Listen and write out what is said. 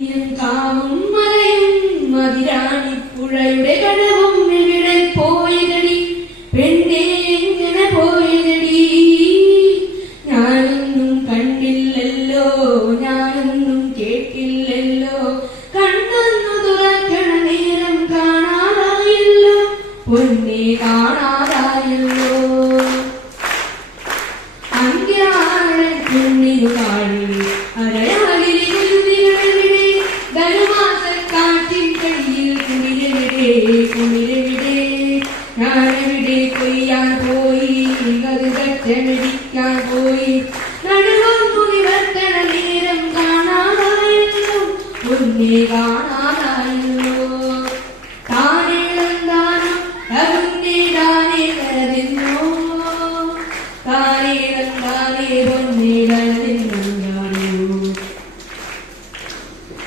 കാവും മലയും മതിരാണിപ്പുഴയുടെ കടവും എവിടെ പോയതടി പെണ്ണേ എങ്ങനെ പോയതടി ഞാനൊന്നും കണ്ടില്ലല്ലോ ഞാനൊന്നും കേട്ടില്ലല്ലോ കണ്ണൊന്നു തുറക്കണ നേരം കാണാതായല്ലോ പൊന്നെ കാണാതായല്ലോ അന്ത്യാഴൻ പെണ്ണിനു കാഴി ഞാനെവിടെ കൊയ്യാൻ പോയി കരുതച്ചെടിക്കാൻ പോയി നടുവൊന്നു നിവർത്തണ നേരം കാണാതായല്ലോ പൊന്നെ കാണാ